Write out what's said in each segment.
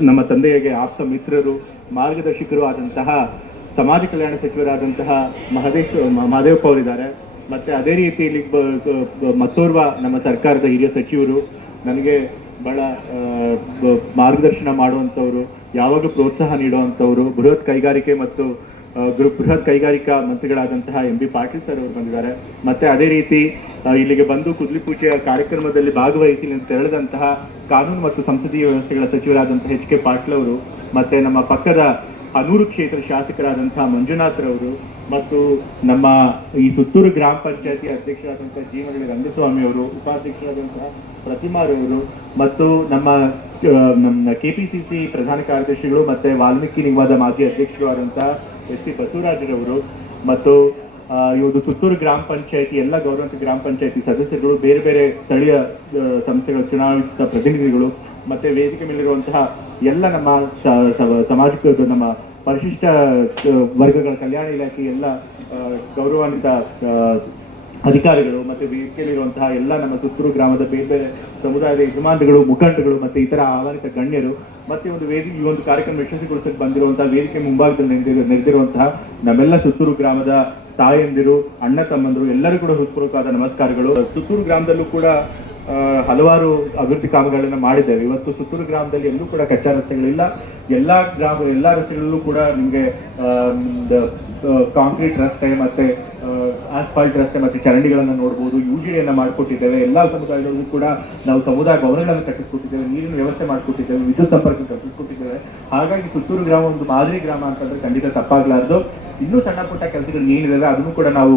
ನಮ್ಮ ತಂದೆಗೆ ಆಪ್ತ ಮಿತ್ರರು ಮಾರ್ಗದರ್ಶಕರು ಆದಂತಹ ಸಮಾಜ ಕಲ್ಯಾಣ ಸಚಿವರಾದಂತಹ ಮಹದೇಶ್, ಮಹದೇವಪ್ಪ ಅವರಿದ್ದಾರೆ. ಮತ್ತೆ ಅದೇ ರೀತಿ ಬ- ಮತ್ತೋರ್ವ ನಮ್ಮ ಸರ್ಕಾರದ ಹಿರಿಯ ಸಚಿವರು, ನನಗೆ ಬಹಳ ಮಾರ್ಗದರ್ಶನ ಮಾಡುವಂಥವ್ರು, ಯಾವಾಗಲೂ ಪ್ರೋತ್ಸಾಹ ನೀಡುವಂಥವ್ರು, ಬೃಹತ್ ಕೈಗಾರಿಕೆ ಮತ್ತು ಬೃಹತ್ ಕೈಗಾರಿಕಾ ಮಂತ್ರಿಗಳಾದಂತಹ ಎಂ ಬಿ ಪಾಟೀಲ್ ಸರ್ ಅವರು ಬಂದಿದ್ದಾರೆ. ಮತ್ತೆ ಅದೇ ರೀತಿ ಇಲ್ಲಿಗೆ ಬಂದು ಕುದ್ಲಿ ಪೂಜೆಯ ಕಾರ್ಯಕ್ರಮದಲ್ಲಿ ಭಾಗವಹಿಸಿ ತೆರಳಿದಂತಹ ಕಾನೂನು ಮತ್ತು ಸಂಸದೀಯ ವ್ಯವಸ್ಥೆಗಳ ಸಚಿವರಾದಂತಹ ಎಚ್ ಕೆ ಪಾಟೀಲ್ ಅವರು, ಮತ್ತೆ ನಮ್ಮ ಪಕ್ಕದ ಅನೂರು ಕ್ಷೇತ್ರ ಶಾಸಕರಾದಂತಹ ಮಂಜುನಾಥ್ರವರು ಮತ್ತು ನಮ್ಮ ಈ ಸುತ್ತೂರು ಗ್ರಾಮ ಪಂಚಾಯತಿ ಅಧ್ಯಕ್ಷರಾದಂತಹ ಜೀವನಳ್ಳಿ ರಂಗಸ್ವಾಮಿ ಅವರು, ಉಪಾಧ್ಯಕ್ಷರಾದಂತಹ ಪ್ರತಿಮಾರವರು ಮತ್ತು ನಮ್ಮ ನಮ್ಮ ಕೆ ಪಿ ಸಿ ಸಿ ಪ್ರಧಾನ ಕಾರ್ಯದರ್ಶಿಗಳು, ಮತ್ತೆ ವಾಲ್ಮೀಕಿ ನಿಗಮದ ಮಾಜಿ ಅಧ್ಯಕ್ಷರು ಆದಂತಹ ಎಸ್ ಸಿ ಬಸವರಾಜರವರು ಮತ್ತು ಇವತ್ತು ಸುತ್ತೂರು ಗ್ರಾಮ ಪಂಚಾಯತಿ, ಎಲ್ಲ ಗೌರವಂತ ಗ್ರಾಮ ಪಂಚಾಯತಿ ಸದಸ್ಯರುಗಳು, ಬೇರೆ ಬೇರೆ ಸ್ಥಳೀಯ ಸಂಸ್ಥೆಗಳ ಚುನಾಯಿತ ಪ್ರತಿನಿಧಿಗಳು, ಮತ್ತು ವೇದಿಕೆ ಮೇಲಿರುವಂತಹ ಎಲ್ಲ ನಮ್ಮ ಸಮಾಜಕ್ಕೆ ನಮ್ಮ ಪರಿಶಿಷ್ಟ ವರ್ಗಗಳ ಕಲ್ಯಾಣ ಇಲಾಖೆ ಎಲ್ಲ ಗೌರವಾನ್ವಿತ ಅಧಿಕಾರಿಗಳು ಮತ್ತೆ ವೇದಿಕೆಯಲ್ಲಿರುವಂತಹ ಎಲ್ಲ ನಮ್ಮ ಸುತ್ತೂರು ಗ್ರಾಮದ ಬೇರೆ ಬೇರೆ ಸಮುದಾಯದ ಯಜಮಾನರುಗಳು ಮುಖಂಡಗಳು ಮತ್ತೆ ಇತರ ಆಹ್ವಾನಿತ ಗಣ್ಯರು ಮತ್ತೆ ಒಂದು ವೇದಿಕೆ ಈ ಒಂದು ಕಾರ್ಯಕ್ರಮ ಯಶಸ್ವಿಗೊಳಿಸಕ್ಕೆ ಬಂದಿರುವಂತಹ ವೇದಿಕೆ ಮುಂಭಾಗದಲ್ಲಿ ನೆರೆದಿರು ನೆರೆದಿರುವಂತಹ ನಮ್ಮೆಲ್ಲ ಸುತ್ತೂರು ಗ್ರಾಮದ ತಾಯಂದಿರು, ಅಣ್ಣ ತಮ್ಮಂದಿರು ಎಲ್ಲರೂ ಕೂಡ ಹೃತ್ಪೂರ್ವಕವಾದ ನಮಸ್ಕಾರಗಳು. ಸುತ್ತೂರು ಗ್ರಾಮದಲ್ಲೂ ಕೂಡ ಹಲವಾರು ಅಭಿವೃದ್ಧಿ ಕಾಮಗಳನ್ನು ಮಾಡಿದ್ದೇವೆ. ಇವತ್ತು ಸುತ್ತೂರು ಗ್ರಾಮದಲ್ಲಿ ಎಲ್ಲೂ ಕೂಡ ಕಚ್ಚಾ ರಸ್ತೆಗಳಿಲ್ಲ ಎಲ್ಲಾ ಗ್ರಾಮ ಎಲ್ಲ ರಸ್ತೆಗಳಲ್ಲೂ ಕೂಡ ನಿಮಗೆ ಕಾಂಕ್ರೀಟ್ ರಸ್ತೆ ಮತ್ತೆ ಆಸ್ಫಾಲ್ಟ್ ರಸ್ತೆ ಮತ್ತೆ ಚರಂಡಿಗಳನ್ನು ನೋಡಬಹುದು ಯುಜಿಡಿಯನ್ನು ಮಾಡಿಕೊಟ್ಟಿದ್ದೇವೆ. ಎಲ್ಲ ಸಮುದಾಯಗಳಿಗೂ ಕೂಡ ನಾವು ಸಮುದಾಯ ಭವನಗಳನ್ನು ಕಟ್ಟಿಸ್ಕೊಟ್ಟಿದ್ದೇವೆ, ನೀರಿನ ವ್ಯವಸ್ಥೆ ಮಾಡಿಕೊಟ್ಟಿದ್ದೇವೆ, ವಿದ್ಯುತ್ ಸಂಪರ್ಕ ಕಲ್ಪಿಸ್ಕೊಟ್ಟಿದ್ದೇವೆ. ಹಾಗಾಗಿ ಸುತ್ತೂರು ಗ್ರಾಮ ಒಂದು ಮಾದರಿ ಗ್ರಾಮ ಅಂತಂದ್ರೆ ಖಂಡಿತ ತಪ್ಪಾಗಲಾರದು. ಇನ್ನೂ ಸಣ್ಣ ಪುಟ್ಟ ಕೆಲಸಗಳು ಏನಿದ್ದಾವೆ ಅದನ್ನು ಕೂಡ ನಾವು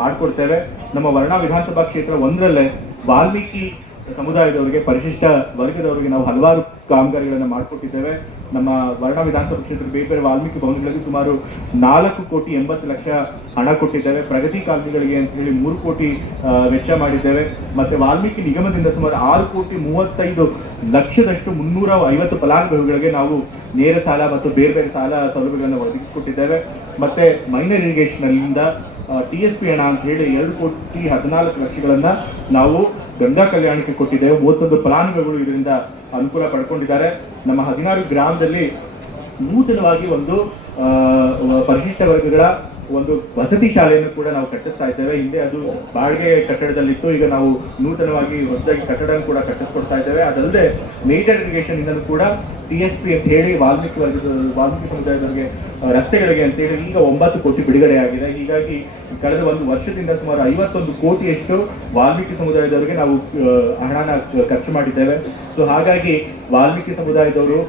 ಮಾಡಿಕೊಡ್ತೇವೆ. ನಮ್ಮ ವರ್ಣ ವಿಧಾನಸಭಾ ಕ್ಷೇತ್ರ ಒಂದರಲ್ಲೇ ವಾಲ್ಮೀಕಿ ಸಮುದಾಯದವರಿಗೆ, ಪರಿಶಿಷ್ಟ ವರ್ಗದವರಿಗೆ ನಾವು ಹಲವಾರು ಕಾಮಗಾರಿಗಳನ್ನು ಮಾಡಿಕೊಟ್ಟಿದ್ದೇವೆ. ನಮ್ಮ ವರ್ಣ ವಿಧಾನಸಭಾ ಕ್ಷೇತ್ರದ ಬೇರೆ ಬೇರೆ ವಾಲ್ಮೀಕಿ ಭವನಗಳಲ್ಲಿ ಸುಮಾರು ನಾಲ್ಕು ಕೋಟಿ ಎಂಬತ್ತು ಲಕ್ಷ ಹಣ ಕೊಟ್ಟಿದ್ದೇವೆ. ಪ್ರಗತಿ ಕಾಲನಿಗಳಿಗೆ ಅಂತ ಹೇಳಿ ಮೂರು ಕೋಟಿ ವೆಚ್ಚ ಮಾಡಿದ್ದೇವೆ. ಮತ್ತೆ ವಾಲ್ಮೀಕಿ ನಿಗಮದಿಂದ ಸುಮಾರು ಆರು ಕೋಟಿ ಮೂವತ್ತೈದು ಲಕ್ಷದಷ್ಟು ಮುನ್ನೂರ ಐವತ್ತು ಫಲಾನುಭವಿಗಳಿಗೆ ನಾವು ನೇರ ಸಾಲ ಮತ್ತು ಬೇರೆ ಬೇರೆ ಸಾಲ ಸೌಲಭ್ಯಗಳನ್ನು ಒದಗಿಸಿಕೊಟ್ಟಿದ್ದೇವೆ. ಮತ್ತೆ minor irrigation T S P ಹಣ ಅಂತ ಹೇಳಿ ಎರಡು ಕೋಟಿ ಹದಿನಾಲ್ಕು ಲಕ್ಷಗಳನ್ನ ನಾವು ಗಂಗಾ ಕಲ್ಯಾಣಕ್ಕೆ ಕೊಟ್ಟಿದ್ದೇವೆ ಮೂವತ್ತೊಂದು ಫಲಾನುಭವಿಗಳು ಇದರಿಂದ ಅನುಕೂಲ ಪಡ್ಕೊಂಡಿದ್ದಾರೆ. ನಮ್ಮ ಹದಿನಾರು ಗ್ರಾಮದಲ್ಲಿ ನೂತನವಾಗಿ ಒಂದು ಪರಿಶಿಷ್ಟ ವರ್ಗಗಳ ಒಂದು ವಸತಿ ಶಾಲೆಯನ್ನು ಕೂಡ ನಾವು ಕಟ್ಟಿಸ್ತಾ ಇದ್ದೇವೆ. ಹಿಂದೆ ಅದು ಬಾಡಿಗೆ ಕಟ್ಟಡದಲ್ಲಿತ್ತು. ಈಗ ನಾವು ನೂತನವಾಗಿ ಹೊಸದಾಗಿ ಕಟ್ಟಡ ಕೂಡ ಕಟ್ಟಿಸ್ಕೊಡ್ತಾ ಇದ್ದೇವೆ. ಅದಲ್ಲದೆ ಮೇಜರ್ ಇರಿಗೇಷನ್ ಇಂದಲೂ ಕೂಡ ಟಿ ಎಸ್ ಪಿ ಅಂತ ಹೇಳಿ ವಾಲ್ಮೀಕಿ ವರ್ಗದ, ವಾಲ್ಮೀಕಿ ಸಮುದಾಯದವರಿಗೆ ರಸ್ತೆಗಳಿಗೆ ಅಂತ ಹೇಳಿ ಈಗ ಒಂಬತ್ತು ಕೋಟಿ ಬಿಡುಗಡೆ ಆಗಿದೆ. ಹೀಗಾಗಿ ಕಳೆದ ಒಂದು ವರ್ಷದಿಂದ ಸುಮಾರು ಐವತ್ತೊಂದು ಕೋಟಿಯಷ್ಟು ವಾಲ್ಮೀಕಿ ಸಮುದಾಯದವರಿಗೆ ನಾವು ಹಣನ ಖರ್ಚು ಮಾಡಿದ್ದೇವೆ. ಸೊ ಹಾಗಾಗಿ ವಾಲ್ಮೀಕಿ ಸಮುದಾಯದವರು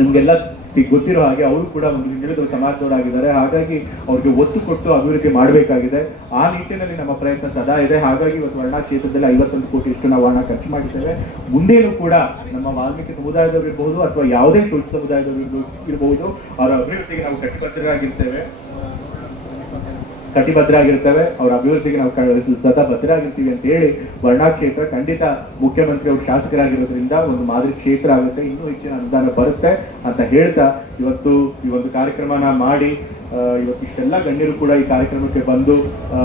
ನಿಮ್ಗೆಲ್ಲ ಸಿ- ಗೊತ್ತಿರೋ ಹಾಗೆ ಅವರು ಕೂಡ ಒಂದು ಹಿಂದುಳಿದ ಸಮಾಜದವರಾಗಿದ್ದಾರೆ. ಹಾಗಾಗಿ ಅವ್ರಿಗೆ ಒತ್ತು ಕೊಟ್ಟು ಅಭಿವೃದ್ಧಿ ಮಾಡಬೇಕಾಗಿದೆ. ಆ ನಿಟ್ಟಿನಲ್ಲಿ ನಮ್ಮ ಪ್ರಯತ್ನ ಸದಾ ಇದೆ. ಹಾಗಾಗಿ ಇವತ್ತು ವರ್ಣ ಕ್ಷೇತ್ರದಲ್ಲಿ ಐವತ್ತೊಂದು ಕೋಟಿ ಇಷ್ಟು ನಾವು ಹಣ ಖರ್ಚು ಮಾಡಿದ್ದೇವೆ. ಮುಂದೇನು ಕೂಡ ನಮ್ಮ ವಾಲ್ಮೀಕಿ ಸಮುದಾಯದವರು ಇರಬಹುದು ಅಥವಾ ಯಾವುದೇ ಶುಲ್ಕ ಸಮುದಾಯದವರು ಇರ್ಬೋ- ಇರಬಹುದು ಅವರ ಅಭಿವೃದ್ಧಿಗೆ ನಾವು ಕಟಿಬದ್ಧರಾಗಿರ್ತೇವೆ ಕಟಿಬದ್ಧರಾಗಿರ್ತೇವೆ ಅವರ ಅಭಿವೃದ್ಧಿಗೆ ನಾವು ಸದಾ ಬದ್ಧರಾಗಿರ್ತೀವಿ ಅಂತ ಹೇಳಿ ವರ್ಣಾ ಕ್ಷೇತ್ರ ಖಂಡಿತ ಮುಖ್ಯಮಂತ್ರಿ ಅವರು ಶಾಸಕರಾಗಿರೋದ್ರಿಂದ ಒಂದು ಮಾದರಿ ಕ್ಷೇತ್ರ ಆಗುತ್ತೆ ಇನ್ನೂ ಹೆಚ್ಚಿನ ಅನುದಾನ ಬರುತ್ತೆ ಅಂತ ಹೇಳ್ತಾ ಇವತ್ತು ಈ ಒಂದು ಕಾರ್ಯಕ್ರಮನ ಮಾಡಿ ಇವತ್ತಿಷ್ಟೆಲ್ಲ ಗಣ್ಯರು ಕೂಡ ಈ ಕಾರ್ಯಕ್ರಮಕ್ಕೆ ಬಂದು ಆ,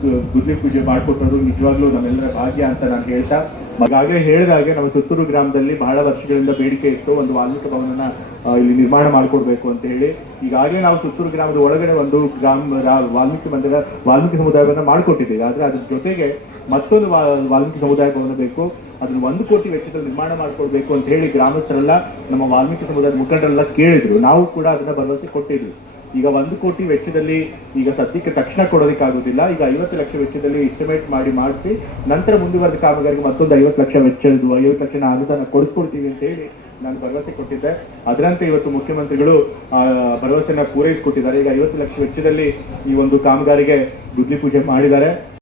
ಗು- ಗುದ್ಲಿ ಪೂಜೆ ಮಾಡಿಕೊಟ್ಟರು ನಿಜವಾಗ್ಲೂ ನಮ್ಮೆಲ್ಲರ ಭಾಗ್ಯ ಅಂತ ನಾನು ಹೇಳ್ತಾ ಈಗಾಗಲೇ ಹೇಳಿದಾಗೆ ನಮ್ಮ ಸುತ್ತೂರು ಗ್ರಾಮದಲ್ಲಿ ಬಹಳ ವರ್ಷಗಳಿಂದ ಬೇಡಿಕೆ ಇತ್ತು ಒಂದು ವಾಲ್ಮೀಕಿ ಭವನನ ಇಲ್ಲಿ ನಿರ್ಮಾಣ ಮಾಡಿಕೊಡ್ಬೇಕು ಅಂತ ಹೇಳಿ. ಈಗಾಗಲೇ ನಾವು ಸುತ್ತೂರು ಗ್ರಾಮದ ಒಳಗಡೆ ಒಂದು ಗ್ರಾಮ ವಾಲ್ಮೀಕಿ ಮಂದಿರ, ವಾಲ್ಮೀಕಿ ಸಮುದಾಯವನ್ನು ಮಾಡಿಕೊಟ್ಟಿದ್ದೇವೆ. ಆದರೆ ಅದ್ರ ಜೊತೆಗೆ ಮತ್ತೊಂದು ವಾಲ್ಮೀಕಿ ಸಮುದಾಯ ಭವನ ಬೇಕು. ಅದನ್ನು ಒಂದು ಕೋಟಿ ವೆಚ್ಚದಲ್ಲಿ ನಿರ್ಮಾಣ ಮಾಡಿಕೊಡ್ಬೇಕು ಅಂತ ಹೇಳಿ ಗ್ರಾಮಸ್ಥರೆಲ್ಲ ನಮ್ಮ ವಾಲ್ಮೀಕಿ ಸಮುದಾಯದ ಮುಖಂಡರೆಲ್ಲ ಕೇಳಿದ್ರು. ನಾವು ಕೂಡ ಅದನ್ನ ಭರವಸೆ ಕೊಟ್ಟಿದ್ವಿ. ಈಗ ಒಂದು ಕೋಟಿ ವೆಚ್ಚದಲ್ಲಿ ಈಗ ಸದ್ಯಕ್ಕೆ ತಕ್ಷಣ ಕೊಡೋದಕ್ಕಾಗೋದಿಲ್ಲ ಈಗ ಐವತ್ತು ಲಕ್ಷ ವೆಚ್ಚದಲ್ಲಿ ಎಸ್ಟಿಮೇಟ್ ಮಾಡಿ ಮಾಡಿಸಿ, ನಂತರ ಮುಂದುವರೆದ ಕಾಮಗಾರಿಗೆ ಮತ್ತೊಂದು ಐವತ್ತು ಲಕ್ಷ ವೆಚ್ಚದ್ದು ಐವತ್ತು ಲಕ್ಷ ಅನುದಾನ ಕೊಡಿಸ್ಕೊಡ್ತೀವಿ ಅಂತ ಹೇಳಿ ನಾನು ಭರವಸೆ ಕೊಟ್ಟಿದ್ದೆ. ಅದರಂತೆ ಇವತ್ತು ಮುಖ್ಯಮಂತ್ರಿಗಳು, ಆ, ಭರವಸೆನ ಪೂರೈಸಿಕೊಟ್ಟಿದ್ದಾರೆ. ಈಗ ಐವತ್ತು ಲಕ್ಷ ವೆಚ್ಚದಲ್ಲಿ ಈ ಒಂದು ಕಾಮಗಾರಿಗೆ ಗುದ್ಲಿ ಪೂಜೆ ಮಾಡಿದ್ದಾರೆ.